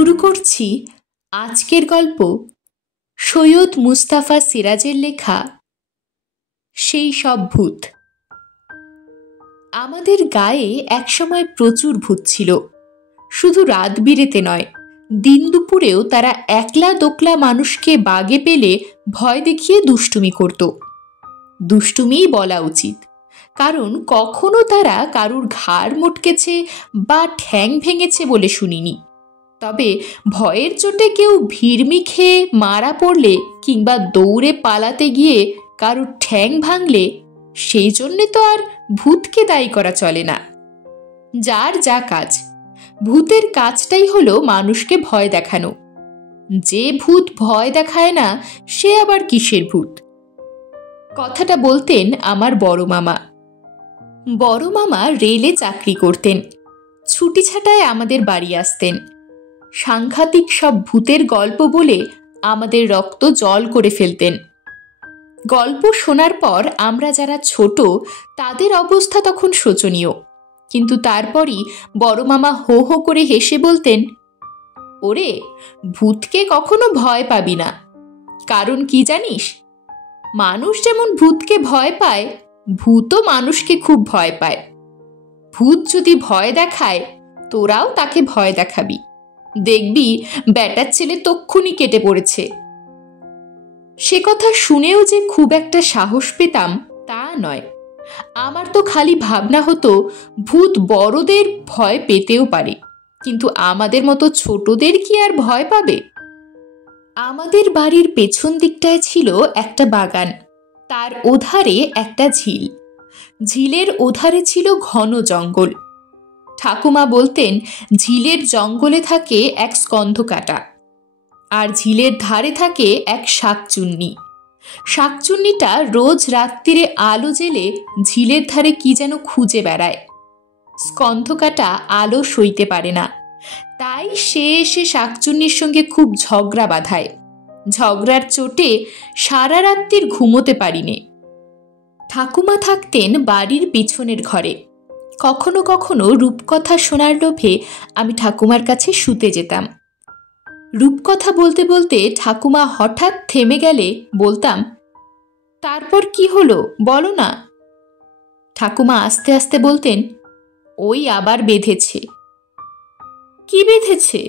শুরু করছি আজকের গল্প সৈয়দ মুস্তাফা সিরাজের লেখা সেই সব ভূত। আমাদের গায়ে একসময় প্রচুর ভূত ছিল। শুধু রাত বিরেতে নয়, দিন দুপুরেও তারা একলা দোকলা মানুষকে বাগে পেলে ভয় দেখিয়ে দুষ্টুমি করত। দুষ্টুমিই বলা উচিত, কারণ কখনো তারা কারুর ঘাড় মটকেছে বা ঠ্যাং ভেঙেছে বলে শুনিনি। তবে ভয়ের চোটে কেউ ভিড়মি খেয়ে মারা পড়লে কিংবা দৌড়ে পালাতে গিয়ে কারুর ঠ্যাং ভাঙলে সেই জন্যে তো আর ভূতকে দায়ী করা চলে না। যার যা কাজ, ভূতের কাজটাই হলো মানুষকে ভয় দেখানো। যে ভূত ভয় দেখায় না সে আবার কিসের ভূত? কথাটা বলতেন আমার বড় মামা। বড় মামা রেলে চাকরি করতেন। ছুটি ছাটায় আমাদের বাড়ি আসতেন। সাংঘাতিক সব ভূতের গল্প বলে আমাদের রক্ত জল করে ফেলতেন। গল্প শোনার পর আমরা যারা ছোট তাদের অবস্থা তখন শোচনীয়, কিন্তু তারপরই বড় মামা হো হো করে হেসে বলতেন, ওরে, ভূতকে কখনো ভয় পাবি না। কারণ কি জানিস? মানুষ যেমন ভূতকে ভয় পায়, ভূতও মানুষকে খুব ভয় পায়। ভূত যদি ভয় দেখায়, তোরাও তাকে ভয় দেখাবি। দেখবি ব্যাটার ছেলে তক্ষুনি কেটে পড়েছে। সে কথা শুনেও যে খুব একটা সাহস পেতাম তা নয়। আমার তো খালি ভাবনা হতো, ভূত বড়দের ভয় পেতেও পারে, কিন্তু আমাদের মতো ছোটদের কি আর ভয় পাবে? আমাদের বাড়ির পেছন দিকটায় ছিল একটা বাগান, তার ওধারে একটা ঝিল। ঝিলের ওধারে ছিল ঘন জঙ্গল। ঠাকুমা বলতেন, ঝিলের জঙ্গলে থাকে এক স্কন্ধকাটা, আর ঝিলের ধারে থাকে এক শাকচুন্নি। শাকচুন্নিটা রোজ রাত্রিরে আলো জেলে ঝিলের ধারে কি যেন খুঁজে বেড়ায়। স্কন্ধকাটা আলো সইতে পারে না, তাই সে এসে শাকচুন্নির সঙ্গে খুব ঝগড়া বাঁধায়। ঝগড়ার চোটে সারা রাত্রির ঘুমোতে পারিনে। ঠাকুমা থাকতেন বাড়ির পিছনের ঘরে। কখনো কখনো রূপকথা শোনার লোভে আমি ঠাকুমার কাছে শুতে যেতাম। রূপকথা বলতে বলতে ঠাকুমা হঠাৎ থেমে গেলে বলতাম, তারপর কি হলো বলো না। ঠাকুমা আস্তে আস্তে বলতেন, ওই আবার বেঁধেছে। কি বেঁধেছে?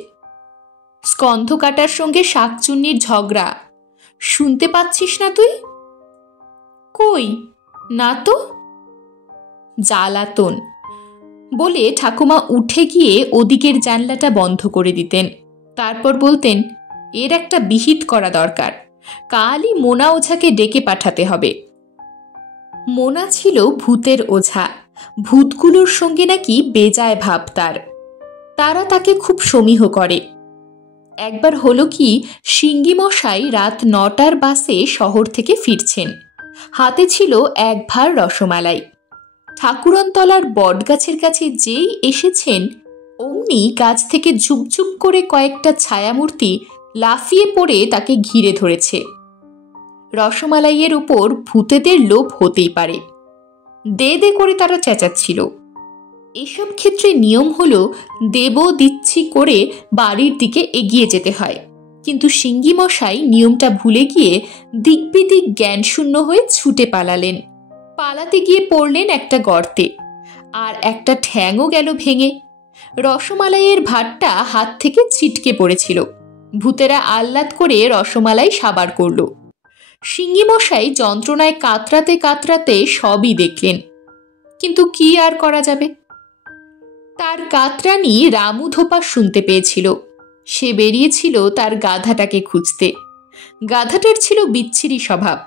স্কন্ধকাটার সঙ্গে শাকচুন্নির ঝগড়া। শুনতে পাচ্ছিস না তুই? কই না তো। জ্বালাতন বলে ঠাকুমা উঠে গিয়ে ওদিকের জানলাটা বন্ধ করে দিতেন। তারপর বলতেন, এর একটা বিহিত করা দরকার, কালই মোনা ওঝাকে ডেকে পাঠাতে হবে। মোনা ছিল ভূতের ওঝা। ভূতগুলোর সঙ্গে নাকি বেজায় ভাব তার। তারা তাকে খুব সমীহ করে। একবার হলো কি, সিঙ্গি মশাই রাত 9টার বাসে শহর থেকে ফিরছেন। হাতে ছিল এক ভার রসমালাই। ঠাকুরনতলার বটগাছের কাছে যেই এসেছেন, অমনি গাছ থেকে ঝুপঝুপ করে কয়েকটা ছায়ামূর্তি লাফিয়ে পড়ে তাকে ঘিরে ধরেছে। রসমালাইয়ের উপর ভূতেদের লোভ হতেই পারে। দে দে করে তারা চেঁচাচ্ছিল। এসব ক্ষেত্রে নিয়ম হলো, দেব দিচ্ছি করে বাড়ির দিকে এগিয়ে যেতে হয়। কিন্তু সিঙ্গি মশাই নিয়মটা ভুলে গিয়ে দিকবিদিক জ্ঞানশূন্য হয়ে ছুটে পালালেন। পালাতে গিয়ে পড়লেন একটা গর্তে, আর একটা ঠ্যাংও গেল ভেঙে। রসমালাইয়ের ভাতটা হাত থেকে ছিটকে পড়েছিল। ভূতেরা আহ্লাদ করে রসমালাই সাবার করল। সিঙ্গি মশাই যন্ত্রণায় কাতরাতে কাতরাতে সবই দেখলেন, কিন্তু কি আর করা যাবে। তার কাতরানি রামু ধোপা শুনতে পেয়েছিল। সে বেরিয়েছিল তার গাধাটাকে খুঁজতে। গাধাটার ছিল বিচ্ছিরি স্বভাব।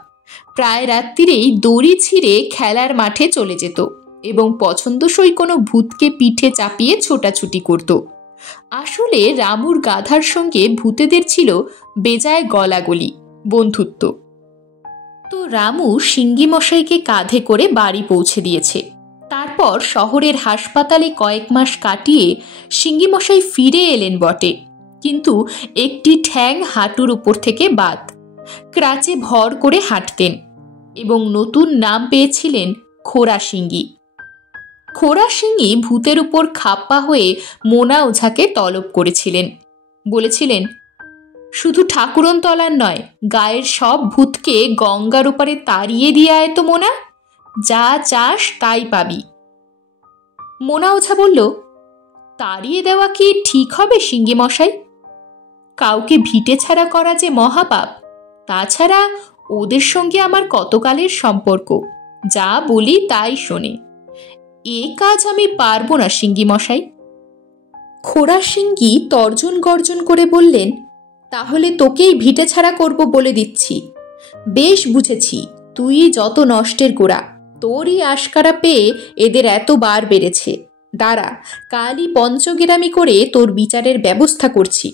প্রায় রাত্রিরেই দড়ি ছিঁড়ে খেলার মাঠে চলে যেত এবং পছন্দসই কোনো ভূতকে পিঠে চাপিয়ে ছোটাছুটি করত। আসলে রামুর গাধার সঙ্গে ভূতেদের ছিল বেজায় গলাগলি, বন্ধুত্ব। তো রামু সিঙ্গি মশাইকে কাঁধে করে বাড়ি পৌঁছে দিয়েছে। তারপর শহরের হাসপাতালে কয়েক মাস কাটিয়ে সিঙ্গি মশাই ফিরে এলেন বটে, কিন্তু একটি ঠ্যাং হাঁটুর উপর থেকে বাদ। ক্রাচে ভর করে হাঁটতেন এবং নতুন নাম পেয়েছিলেন খোরা সিঙ্গি। খোরা সিঙ্গি ভূতের উপর খাপ্পা হয়ে মোনা ওঝাকে তলব করেছিলেন। বলেছিলেন, শুধু ঠাকুরনতলার নয়, গায়ের সব ভূতকে গঙ্গার ওপারে তাড়িয়ে দিয়ে আয় তো মোনা, যা চাস তাই পাবি। মোনা ওঝা বলল, তাড়িয়ে দেওয়া কি ঠিক হবে সিঙ্গি মশাই? কাউকে ভিটে ছাড়া করা যে মহাপাপ। তাছাড়া ওদের সঙ্গে আমার কতকালের সম্পর্ক, যা বলি তাই শোনে। এ কাজ আমি পারবো না সিঙ্গি মশাই। খোড়া সিঙ্গি তর্জন গর্জন করে বললেন, তাহলে তোকেই ভিটে ছাড়া করব বলে দিচ্ছি। বেশ বুঝেছি, তুই যত নষ্টের গোড়া, তোরই আশকারা পেয়ে এদের এত বার বেড়েছে। দাঁড়া, কালই পঞ্চগেরামি করে তোর বিচারের ব্যবস্থা করছি।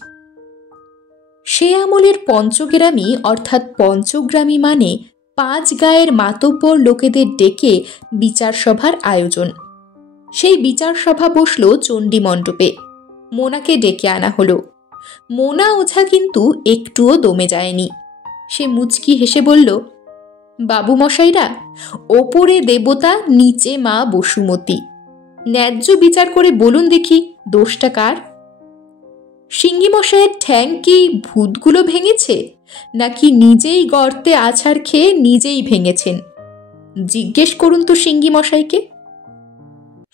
সে আমলের পঞ্চগেরামি অর্থাৎ পঞ্চগ্রামী মানে 5 গায়ের মাতব্বর লোকেদের ডেকে বিচার সভার আয়োজন। সেই বিচার সভা বসল চণ্ডী মণ্ডপে। মোনাকে ডেকে আনা হলো। মোনা ওঝা কিন্তু একটুও দমে যায়নি। সে মুচকি হেসে বলল, বাবু মশাইরা, ওপরে দেবতা, নিচে মা বসুমতী। ন্যায্য বিচার করে বলুন দেখি, দোষটা কার? সিঙ্গি মশাইয়ের ঠ্যাং কি ভূতগুলো ভেঙেছে, নাকি নিজেই গর্তে আছাড় খেয়ে নিজেই ভেঙেছেন? জিজ্ঞেস করুন তো সিঙ্গি মশাইকে।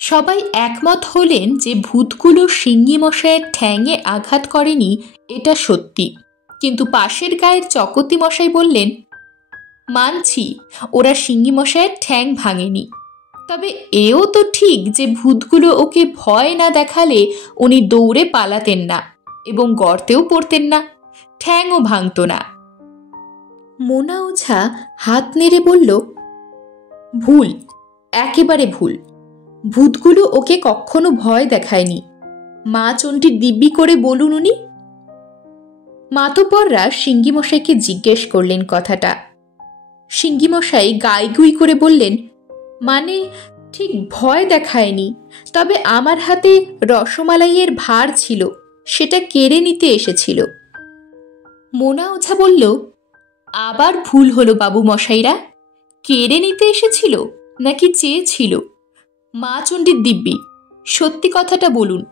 সবাই একমত হলেন যে ভূতগুলো সিঙ্গি মশাইয়ের ঠ্যাঙে আঘাত করেনি, এটা সত্যি। কিন্তু পাশের গায়ের চকতি মশাই বললেন, মানছি ওরা সিঙ্গি মশাইয়ের ঠ্যাং ভাঙেনি, তবে এও তো ঠিক যে ভূতগুলো ওকে ভয় না দেখালে উনি দৌড়ে পালাতেন না এবং গর্তেও পড়তেন না, ঠ্যাংও ভাঙত না। মোনা ওঝা হাত নেড়ে বলল, ভুল, একেবারে ভুল। ভূতগুলো ওকে কখনো ভয় দেখায়নি। মা চণ্ডীর দিব্যি করে বলুন উনি। মাতব্বররা সিঙ্গি মশাইকে জিজ্ঞেস করলেন কথাটা। সিঙ্গি মশাই গাইগুই করে বললেন, মানে ঠিক ভয় দেখায়নি, তবে আমার হাতে রসমালাইয়ের ভার ছিল, সেটা কেড়ে নিতে এসেছিল। মোনা ওঝা বলল, আবার ভুল হলো বাবু মশাইরা। কেড়ে নিতে এসেছিল নাকি চেয়েছিল? মা চণ্ডীর দিব্যি, সত্যি কথাটা বলুন।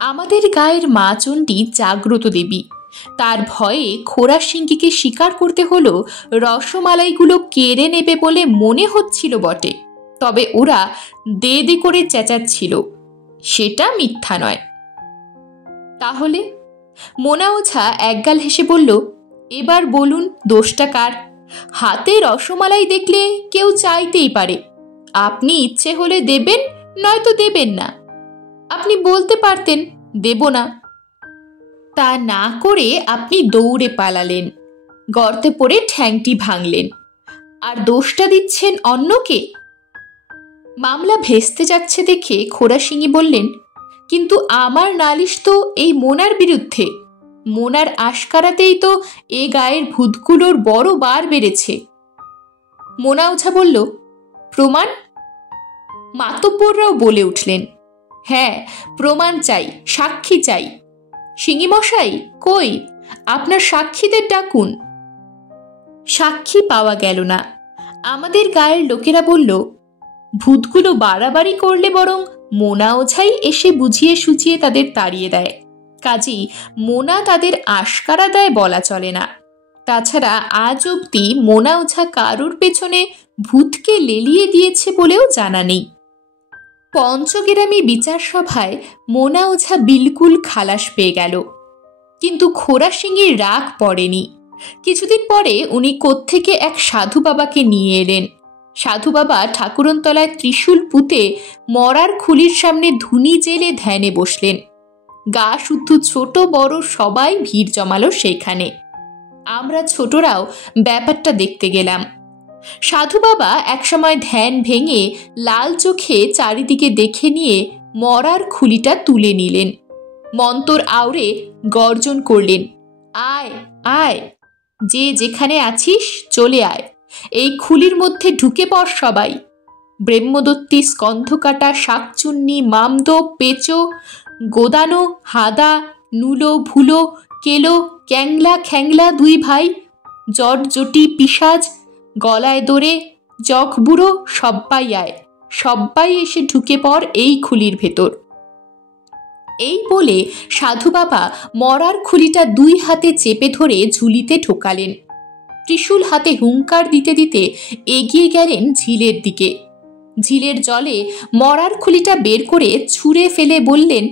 আমাদের গায়ের মা চণ্ডী জাগ্রত দেবী। তার ভয়ে খোড়া সিঙ্গিকে স্বীকার করতে হলো রসমালাইগুলো কেড়ে নেবে বলে মনে হচ্ছিল বটে, তবে ওরা দে দে করে চেঁচাচ্ছিল, সেটা মিথ্যা নয়। তাহলে? মোনা ওঝা একগাল হেসে বলল, এবার বলুন দোষটা কার? হাতে রসমালাই দেখলে কেউ চাইতেই পারে। আপনি ইচ্ছে হলে দেবেন, নয়তো দেবেন না। আপনি বলতে পারতেন দেব না, তা না করে আপনি দৌড়ে পালালেন, গর্তে পড়ে ঠ্যাংটি ভাঙলেন, আর দোষটা দিচ্ছেন অন্যকে। মামলা ভেস্তে যাচ্ছে দেখে খোড়া সিংহি বললেন, কিন্তু আমার নালিশ তো এই মোনার বিরুদ্ধে। মোনার আশকারাতেই তো এ গায়ের ভূতগুলোর বড় বার বেড়েছে। মোনা ওঝা বলল, প্রমাণ? মাতব্বররাও বলে উঠলেন, হ্যাঁ, প্রমাণ চাই, সাক্ষী চাই। সিঙ্গি মশাই কই, আপনার সাক্ষীদের ডাকুন। সাক্ষী পাওয়া গেল না। আমাদের গায়ের লোকেরা বলল, ভূতগুলো বাড়াবাড়ি করলে বরং মোনা ওঝাই এসে বুঝিয়ে সুঝিয়ে তাদের তাড়িয়ে দেয়। কাজেই মোনা তাদের আশকারা দেয় বলা চলে না। তাছাড়া আজ অবধি মোনা ওঝা কারুর পেছনে ভূতকে লেলিয়ে দিয়েছে বলেও জানা নেই। পঞ্চগেরামি বিচার সভায় মোনা ওঝা বিলকুল খালাস পেয়ে গেল, কিন্তু খোড়া সিংহির রাগ পড়েনি। কিছুদিন পরে উনি কোত্থেকে এক সাধু বাবাকে নিয়ে এলেন। সাধু বাবা ঠাকুরনতলায় ত্রিশূল পুঁতে মরার খুলির সামনে ধুনি জেলে ধ্যানে বসলেন। গা শুদ্ধ ছোট বড় সবাই ভিড় জমালো সেইখানে। আমরা ছোটরাও ব্যাপারটা দেখতে গেলাম। সাধু বাবা একসময় ধ্যান ভেঙে লাল চোখে চারিদিকে দেখে নিয়ে মরার খুলিটা তুলে নিলেন। মন্তর আওড়ে গর্জন করলেন, আয় আয়, যে যেখানে আছিস চলে আয়, এই খুলির মধ্যে ঢুকে পড় সবাই। ব্রহ্মদত্তী, স্কন্ধকাটা, শাকচুন্নি, মামদো, পেঁচো, গোদানো, হাদা, নুলো, ভুলো, কেলো, ক্যাংলা, খ্যাংলা, 2 ভাই, জটজটি, পিশাচ, গলায় দোরে, জখবুড়ো, সব্বাই আয়, সব্বাই এসে ঢুকে পড় এই খুলির ভেতর। এই বলে সাধু বাবা মরার খুলিটা 2 হাতে চেপে ধরে ঝুলিতে ঢোকালেন। ত্রিশূল হাতে হুঙ্কার দিতে দিতে এগিয়ে গেলেন ঝিলের দিকে। ঝিলের জলে মরার খুলিটা বের করে ছুঁড়ে ফেলে বললেন,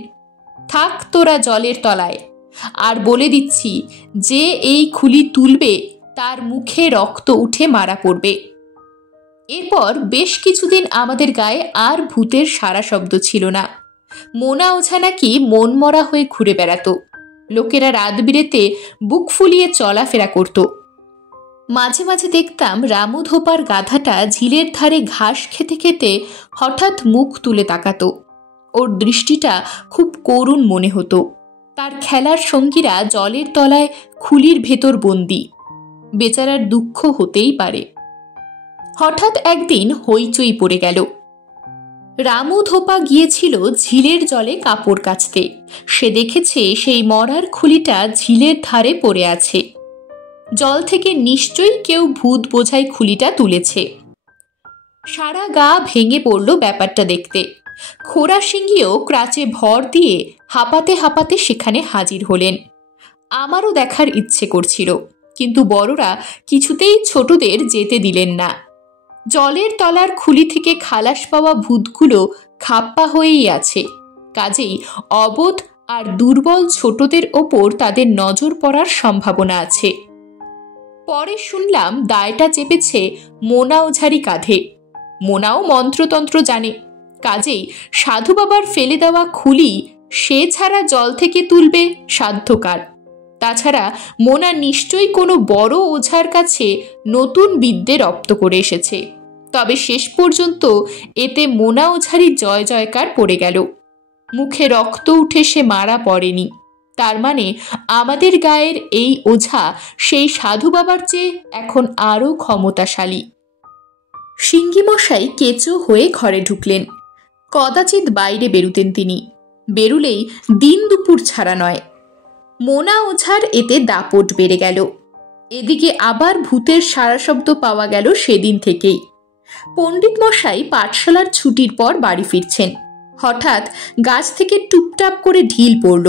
থাক তোরা জলের তলায়, আর বলে দিচ্ছি যে এই খুলি তুলবে তার মুখে রক্ত উঠে মারা পড়বে। এরপর বেশ কিছুদিন আমাদের গায়ে আর ভূতের সারা শব্দ ছিল না। মোনা ওঝা নাকি মন মরা হয়ে ঘুরে বেড়াতো। লোকেরা রাত বিরেতে বুক ফুলিয়ে চলাফেরা করত। মাঝে মাঝে দেখতাম রামু ধোপার গাধাটা ঝিলের ধারে ঘাস খেতে খেতে হঠাৎ মুখ তুলে তাকাতো। ওর দৃষ্টিটা খুব করুণ মনে হতো। তার খেলার সঙ্গীরা জলের তলায় খুলির ভেতর বন্দি। বেচারার দুঃখ হতেই পারে। হঠাৎ একদিন হইচই পড়ে গেল। রামু ধোপা গিয়েছিল ঝিলের জলে কাপড় কাচতে। সে দেখেছে সেই মরার খুলিটা ঝিলের ধারে পড়ে আছে। জল থেকে নিশ্চয়ই কেউ ভূত বোঝাই খুলিটা তুলেছে। সারা গা ভেঙে পড়ল ব্যাপারটা দেখতে। খোরা সিংহীও ক্রাচে ভর দিয়ে হাঁপাতে হাঁপাতে সেখানে হাজির হলেন। আমারও দেখার ইচ্ছে করছিল, কিন্তু বড়রা কিছুতেই ছোটদের যেতে দিলেন না। জলের তলার খুলি থেকে খালাস পাওয়া ভূতগুলো খাপ্পা হয়েই আছে। কাজেই অবোধ আর দুর্বল ছোটদের ওপর তাদের নজর পড়ার সম্ভাবনা আছে। পরে শুনলাম দায়টা চেপেছে মোনা ওঝারি কাঁধে। মোনাও মন্ত্রতন্ত্র জানে। কাজেই সাধু বাবার ফেলে দেওয়া খুলি সে ছাড়া জল থেকে তুলবে সাধ্যকার। তাছাড়া মোনা নিশ্চয়ই কোনো বড় ওঝার কাছে নতুন বিদ্যে রপ্ত করে এসেছে। তবে শেষ পর্যন্ত এতে মোনা ওঝারি জয় জয়কার পড়ে গেল। মুখে রক্ত উঠে সে মারা পড়েনি। তার মানে আমাদের গায়ের এই ওঝা সেই সাধু বাবার চেয়ে এখন আরও ক্ষমতাশালী। সিঙ্গি মশাই কেঁচো হয়ে ঘরে ঢুকলেন। কদাচিৎ বাইরে বেরুতেন তিনি। বেরুলেই দিন দুপুর ছাড়া নয়। মোনা ওঝার এতে দাপট বেড়ে গেল। এদিকে আবার ভূতের সারা শব্দ পাওয়া গেল সেদিন থেকেই। পণ্ডিত মশাই পাঠশালার ছুটির পর বাড়ি ফিরছেন। হঠাৎ গাছ থেকে টুপটাপ করে ঢিল পড়ল।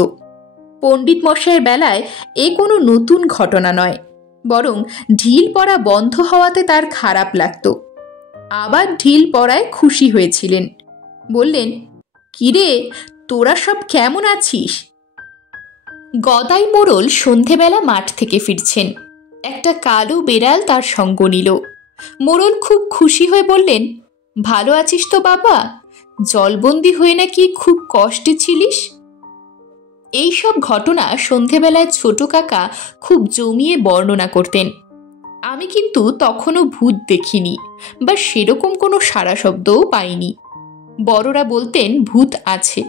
পণ্ডিত মশাইয়ের বেলায় এ কোনো নতুন ঘটনা নয়, বরং ঢিল পড়া বন্ধ হওয়াতে তার খারাপ লাগত। আবার ঢিল পড়ায় খুশি হয়েছিলেন। বললেন, কিরে তোরা সব কেমন আছিস? গদাই মোড়ল সন্ধেবেলা মাঠ থেকে ফিরছেন। একটা কালো বেড়াল তার সঙ্গ নিল। মোড়ল খুব খুশি হয়ে বললেন, ভালো আছিস তো বাবা? জলবন্দি হয়ে নাকি খুব কষ্টে ছিলিস? এইসব ঘটনা সন্ধেবেলায় ছোট কাকা খুব জমিয়ে বর্ণনা করতেন। আমি কিন্তু তখনও ভূত দেখিনি বা সেরকম কোনো সারা শব্দও পাইনি। বড়রা বলতেন ভূত আছে,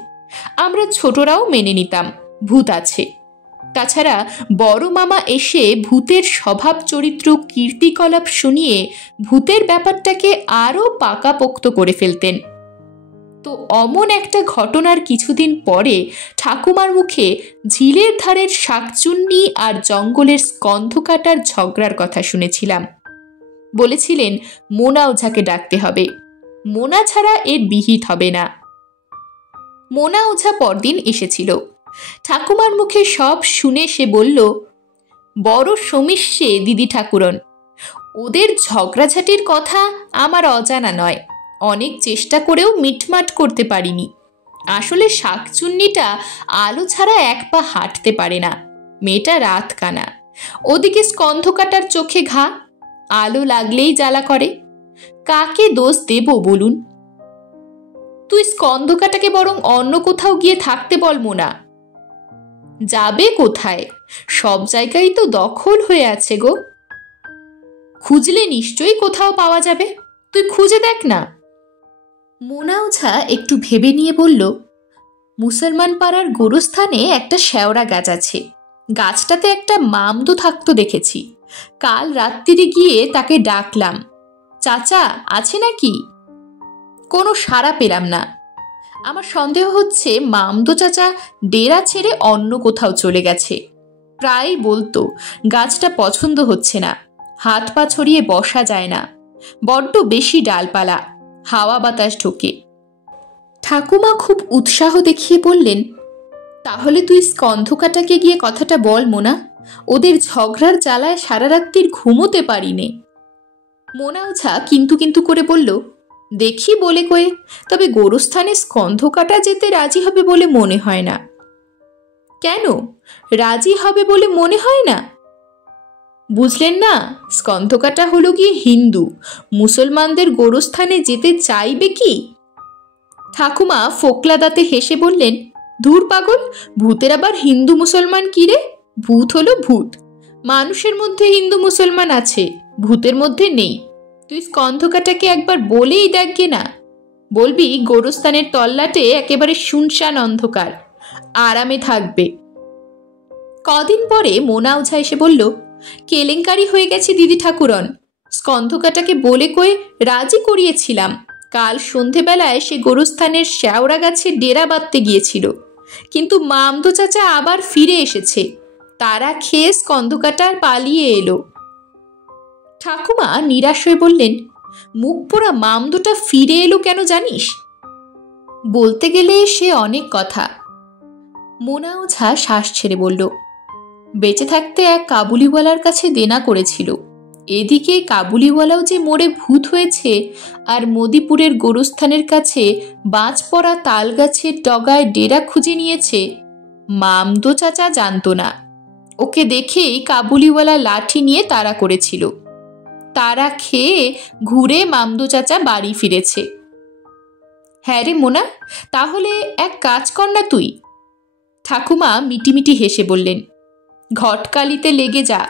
আমরা ছোটরাও মেনে নিতাম ভূত আছে। তাছাড়া বড় মামা এসে ভূতের স্বভাব চরিত্র কীর্তিকলাপ শুনিয়ে ভূতের ব্যাপারটাকে আরও পাকাপোক্ত করে ফেলতেন। তো অমন একটা ঘটনার কিছুদিন পরে ঠাকুমার মুখে ঝিলের ধারের শাকচুন্নি আর জঙ্গলের স্কন্ধ কাটার ঝগড়ার কথা শুনেছিলাম। বলেছিলেন মোনা ওঝাকে ডাকতে হবে, মোনা ছাড়া এর বিহিত হবে না। মোনা ওঝা পরদিন এসেছিল। ঠাকুমার মুখে সব শুনে সে বলল, বড় সমস্যে দিদি ঠাকুরন, ওদের ঝগড়াঝাটির কথা আমার অজানা নয়, অনেক চেষ্টা করেও মিটমাট করতে পারিনি। আসলে শাকচুন্নিটা আলো ছাড়া এক পা হাঁটতে পারে না, মেয়েটা রাত কানা। ওদিকে স্কন্ধ কাটার চোখে ঘা, আলো লাগলেই জ্বালা করে। কাকে দোষ দেব বলুন? তুই স্কন্ধ কাটাকে বরং অন্য কোথাও গিয়ে থাকতে বল মোনা। যাবে কোথায়? সব জায়গায় তো দখল হয়ে আছে গো। খুঁজলে নিশ্চয়ই কোথাও পাওয়া যাবে, তুই খুঁজে দেখ না। মোনা ওঝা একটু ভেবে নিয়ে বলল, মুসলমান পাড়ার গোরস্থানে একটা শেওড়া গাছ আছে। গাছটাতে একটা মামদো থাকতো দেখেছি। কাল রাত্রিরে গিয়ে তাকে ডাকলাম, চাচা আছে নাকি? কোনো সাড়া পেলাম না। আমার সন্দেহ হচ্ছে মামদো চাচা ডেরা ছেড়ে অন্য কোথাও চলে গেছে। প্রায় বলতো গাছটা পছন্দ হচ্ছে না, হাত পা ছড়িয়ে বসা যায় না, বড্ড বেশি ডালপালা, হাওয়া বাতাস ঢোকে। ঠাকুমা খুব উৎসাহ দেখিয়ে বললেন, তাহলে তুই স্কন্ধকাটাকে গিয়ে কথাটা বল মোনা, ওদের ঝগড়ার জ্বালায় সারা রাত্রির ঘুমোতে পারিনে। মোনা ওঝা কিন্তু কিন্তু করে বলল, দেখি বলে কয়ে, তবে গোরস্থানে স্কন্ধকাটা যেতে রাজি হবে বলে মনে হয় না। কেন রাজি হবে বলে মনে হয় না? বুঝলেন না, স্কন্ধকাটা হলো গিয়ে হিন্দু, মুসলমানদের গোরস্থানে যেতে চাইবে কি? ঠাকুমা ফোকলা দাঁতে হেসে বললেন, ধুর পাগল, ভূতের আবার হিন্দু মুসলমান কি রে? ভূত হলো ভূত, মানুষের মধ্যে হিন্দু মুসলমান আছে, ভূতের মধ্যে নেই। তুই স্কন্ধকাটাকে একবার বলেই দেখগে না, বলবি গোরস্থানের তল্লাটে একেবারে শুনশান অন্ধকার, আরামে থাকবে। কদিন পরে মোনা ওঝা এসে বলল, কেলেঙ্কারি হয়ে গেছে দিদি ঠাকুরন, স্কন্ধকাটাকে বলে কয়ে রাজি করিয়েছিলাম, কাল সন্ধেবেলায় সে গোরস্থানের শ্যাওড়া গাছে ডেরা বাঁধতে গিয়েছিল, কিন্তু মামদো চাচা আবার ফিরে এসেছে, তারা খেয়ে স্কন্ধকাটার পালিয়ে এলো। ঠাকুমা নিরাশ হয়ে বললেন, মুখ পোড়া মামদোটা ফিরে এলো কেন জানিস? বলতে গেলে সে অনেক কথা। মোনা ওঝা শ্বাস ছেড়ে বলল, বেঁচে থাকতে এক কাবুলিওয়ালার কাছে দেনা করেছিল, এদিকে কাবুলিওয়ালাও যে মরে ভূত হয়েছে, আর মদিপুরের গোরস্থানের কাছে বাজ পড়া তাল গাছের ডগায় ডেরা খুঁজে নিয়েছে, মামদো চাচা জানত না। ওকে দেখেই কাবুলিওয়ালা লাঠি নিয়ে তাড়া করেছিল, তারা খেয়ে ঘুরে মামদো চাচা বাড়ি ফিরেছে। হ্যাঁ রে মোনা, তাহলে এক কাজ কর না তুই। ঠাকুমা মিটিমিটি হেসে বললেন, ঘটকালিতে লেগে যা,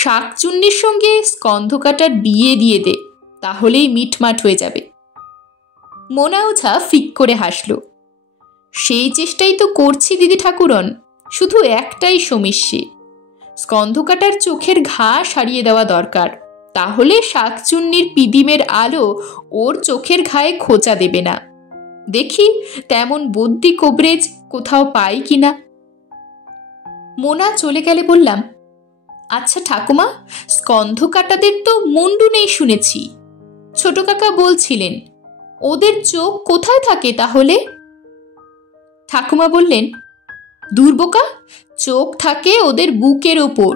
শাকচুন্নির সঙ্গে স্কন্ধকাটার বিয়ে দিয়ে দে, তাহলেই মিটমাট হয়ে যাবে। মোনা ওঝা ফিক করে হাসল, সেই চেষ্টাই তো করছি দিদি ঠাকুরন, শুধু একটাই সমস্যা, স্কন্ধকাটার চোখের ঘা সারিয়ে দেওয়া দরকার, তাহলে শাকচুন্নির পিদিমের আলো ওর চোখের ঘায়ে খোঁচা দেবে না। দেখি তেমন বদ্যি কবরেজ কোথাও পাই কিনা। মোনা চলে গেলে বললাম, আচ্ছা ঠাকুমা, স্কন্ধকাটাদের তো মুন্ডু নেই শুনেছি, ছোট কাকা বলছিলেন, ওদের চোখ কোথায় থাকে তাহলে? ঠাকুমা বললেন, দুর্বোকা, চোখ থাকে ওদের বুকের ওপর।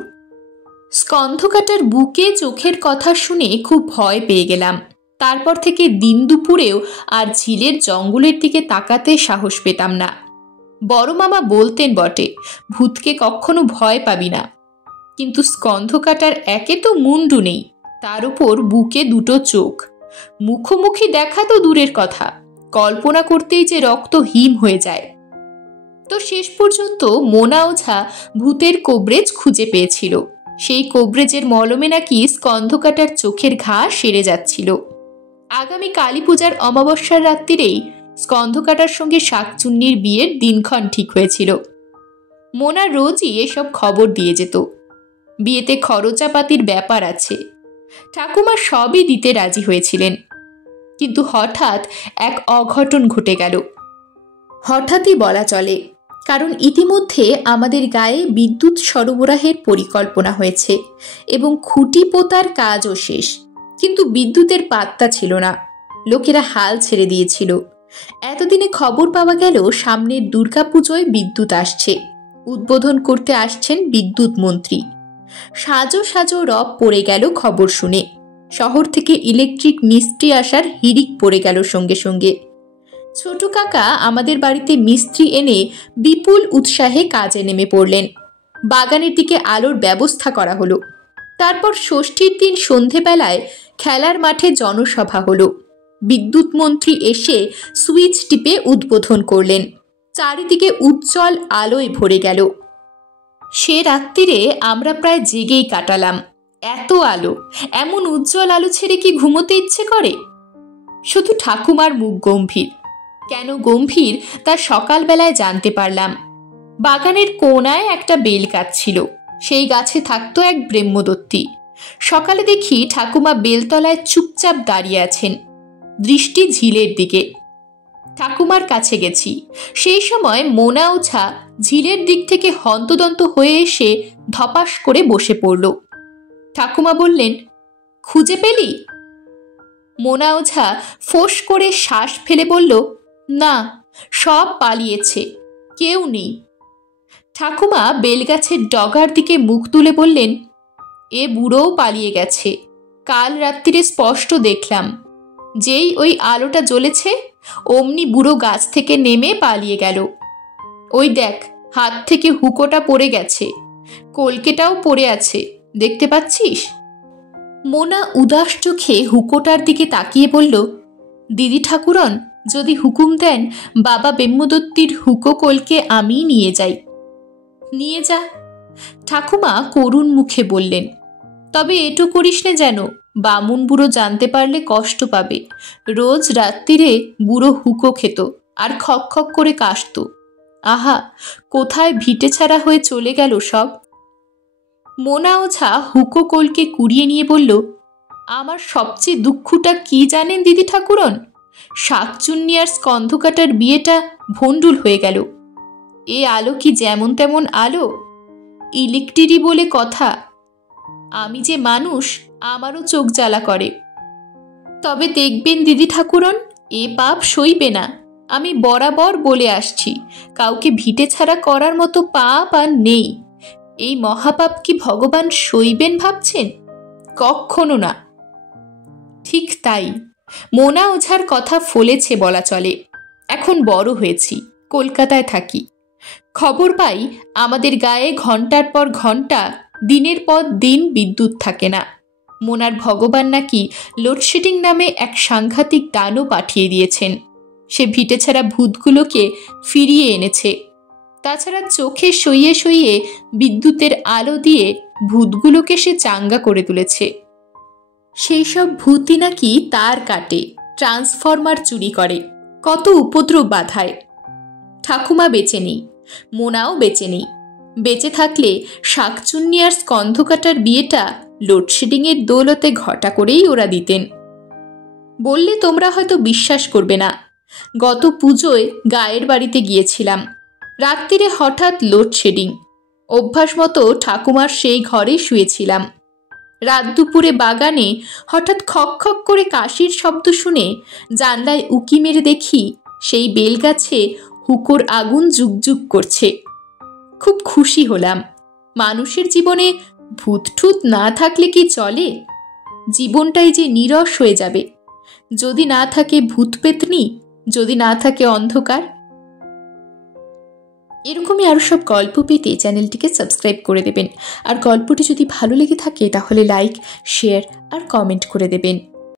স্কন্ধকাটার বুকে চোখের কথা শুনে খুব ভয় পেয়ে গেলাম। তারপর থেকে দিন দুপুরেও আর ঝিলের জঙ্গলের দিকে তাকাতে সাহস পেতাম না। বড় মামা বলতেন বটে, ভূতকে কখনো ভয় পাবি না, কিন্তু স্কন্ধকাটার একে তো মুন্ডু নেই, তার উপর বুকে দুটো চোখ, মুখোমুখি দেখা তো দূরের কথা, কল্পনা করতেই যে রক্ত হিম হয়ে যায়। তো শেষ পর্যন্ত মোনা ওঝা ভূতের কবরেজ খুঁজে পেয়েছিল, সেই কবরেজের মলমে নাকি স্কন্ধকাটার চোখের ঘা সেরে যাচ্ছিল। আগামী কালী পূজার অমাবস্যার রাত্রিরেই স্কন্ধকাটার সঙ্গে শাকচুন্নির বিয়ের দিনক্ষণ ঠিক হয়েছিল। মোনা রোজই এসব খবর দিয়ে যেত। বিয়েতে খরচাপাতির ব্যাপার আছে, ঠাকুমা সবই দিতে রাজি হয়েছিলেন, কিন্তু হঠাৎ এক অঘটন ঘটে গেল। হঠাৎই বলা চলে, কারণ ইতিমধ্যে আমাদের গায়ে বিদ্যুৎ সরবরাহের পরিকল্পনা হয়েছে এবং খুঁটি পোতার কাজও শেষ, কিন্তু বিদ্যুতের পাত্তা ছিল না, লোকেরা হাল ছেড়ে দিয়েছিল। এতদিনে খবর পাওয়া গেল সামনের দুর্গাপুজোয় বিদ্যুৎ আসছে, উদ্বোধন করতে আসছেন বিদ্যুৎ মন্ত্রী। সাজো সাজো রব পড়ে গেল খবর শুনে, শহর থেকে ইলেকট্রিক মিস্ত্রি আসার হিড়িক পড়ে গেল সঙ্গে সঙ্গে। ছোট কাকা আমাদের বাড়িতে মিস্ত্রি এনে বিপুল উৎসাহে কাজে নেমে পড়লেন। বাগানের দিকে আলোর ব্যবস্থা করা হলো। তারপর ষষ্ঠীর দিন সন্ধেবেলায় খেলার মাঠে জনসভা হলো। বিদ্যুৎ মন্ত্রী এসে সুইচ টিপে উদ্বোধন করলেন। চারিদিকে উজ্জ্বল আলোয় ভরে গেল। সে রাত্রিরে আমরা প্রায় জেগেই কাটালাম। এত আলো, এমন উজ্জ্বল আলো ছেড়ে কি ঘুমোতে ইচ্ছে করে? শুধু ঠাকুমার মুখ গম্ভীর। কেন গম্ভীর তা সকালবেলায় জানতে পারলাম। বাগানের কোণায় একটা বেল গাছ ছিল, সেই গাছে থাকতো এক ব্রহ্মদত্তী। সকালে দেখি ঠাকুমা বেলতলায় চুপচাপ দাঁড়িয়ে আছেন, দৃষ্টি ঝিলের দিকে। ঠাকুমার কাছে গেছি, সেই সময় মোনা ওঝা ঝিলের দিক থেকে হন্তদন্ত হয়ে এসে ধপাস করে বসে পড়ল। ঠাকুমা বললেন, খুঁজে পেলি? মোনা ওঝা ফোঁস করে শ্বাস ফেলে বলল, না, সব পালিয়েছে, কেউ নেই। ঠাকুমা বেলগাছের ডগার দিকে মুখ তুলে বললেন, এ বুড়োও পালিয়ে গেছে। কাল রাত্রিরে স্পষ্ট দেখলাম, যেই ওই আলোটা জ্বলেছে অমনি বুড়ো গাছ থেকে নেমে পালিয়ে গেল। ওই দেখ, হাত থেকে হুকোটা পড়ে গেছে, কলকেটাও পড়ে আছে, দেখতে পাচ্ছিস? মোনা উদাস চোখে হুকোটার দিকে তাকিয়ে বলল, দিদি ঠাকুরন, যদি হুকুম দেন বাবা ব্রহ্মদত্তির হুকো কলকে আমিই নিয়ে যাই। নিয়ে যা, ঠাকুমা করুণ মুখে বললেন। তবে এটু করিস না যেন, বামুন বুড়ো জানতে পারলে কষ্ট পাবে। রোজ রাত্রিরে বুড়ো হুকো খেত আর খক খক করে কাশত। আহা, কোথায় ভিটে ছাড়া হয়ে চলে গেল সব। মোনা ওঝা হুকো কলকে কুড়িয়ে নিয়ে বলল, আমার সবচেয়ে দুঃখটা কি জানেন দিদি ঠাকুরন? শাকচুন্নি আর স্কন্ধকাটার বিয়েটা ভণ্ডুল হয়ে গেল। এ আলো কি যেমন তেমন আলো? ইলেকট্রিরি বলে কথা। আমি যে মানুষ, আমারও চোখ জ্বালা করে। তবে দেখবেন দিদি ঠাকুরন, এ পাপ সইবে না। আমি বরাবর বলে আসছি, কাউকে ভিটে ছাড়া করার মতো পাপ আর নেই। এই মহাপাপ কি ভগবান সইবেন ভাবছেন? কখনো না। ঠিক তাই, মোনা ওঝার কথা ফলেছে বলা চলে। এখন বড় হয়েছি, কলকাতায় থাকি। খবর পাই আমাদের গায়ে ঘন্টার পর ঘন্টা, দিনের পর দিন বিদ্যুৎ থাকে না। মোনার ভগবান নাকি লোডশেডিং নামে এক সাংঘাতিক দানও পাঠিয়ে দিয়েছেন। সে ভিটেছাড়া ভূতগুলোকে ফিরিয়ে এনেছে। তাছাড়া চোখে সইয়ে সইয়ে বিদ্যুতের আলো দিয়ে ভূতগুলোকে সে চাঙ্গা করে তুলেছে। সেই সব ভূতই নাকি তার কাটে, ট্রান্সফরমার চুরি করে, কত উপদ্রব বাধায়। ঠাকুমা বেঁচে নেই, মোনাও বেঁচে নেই। বেঁচে থাকলে শাকচুন্নি আর স্কন্ধকাটার বিয়েটা লোডশেডিংয়ের দৌলতে ঘটা করেই ওরা দিতেন। বললে তোমরা হয়তো বিশ্বাস করবে না, গত পুজোয় গায়ের বাড়িতে গিয়েছিলাম। রাত্রিরে হঠাৎ লোডশেডিং। অভ্যাস মতো ঠাকুমার সেই ঘরে শুয়েছিলাম। রাত দুপুরে বাগানে হঠাৎ খক খক করে কাশির শব্দ শুনে জানলায় উকি মেরে দেখি সেই বেলগাছে হুকোর আগুন জুকজুক করছে। খুব খুশি হলাম। মানুষের জীবনে ভূতঠুত না থাকলে কি চলে? জীবনটাই যে নীরস হয়ে যাবে যদি না থাকে ভূত পেতনি, যদি না থাকে অন্ধকার। এরকমই আরও সব গল্প পেতে চ্যানেলটিকে সাবস্ক্রাইব করে দেবেন। আর গল্পটি যদি ভালো লেগে থাকে তাহলে লাইক, শেয়ার আর কমেন্ট করে দেবেন।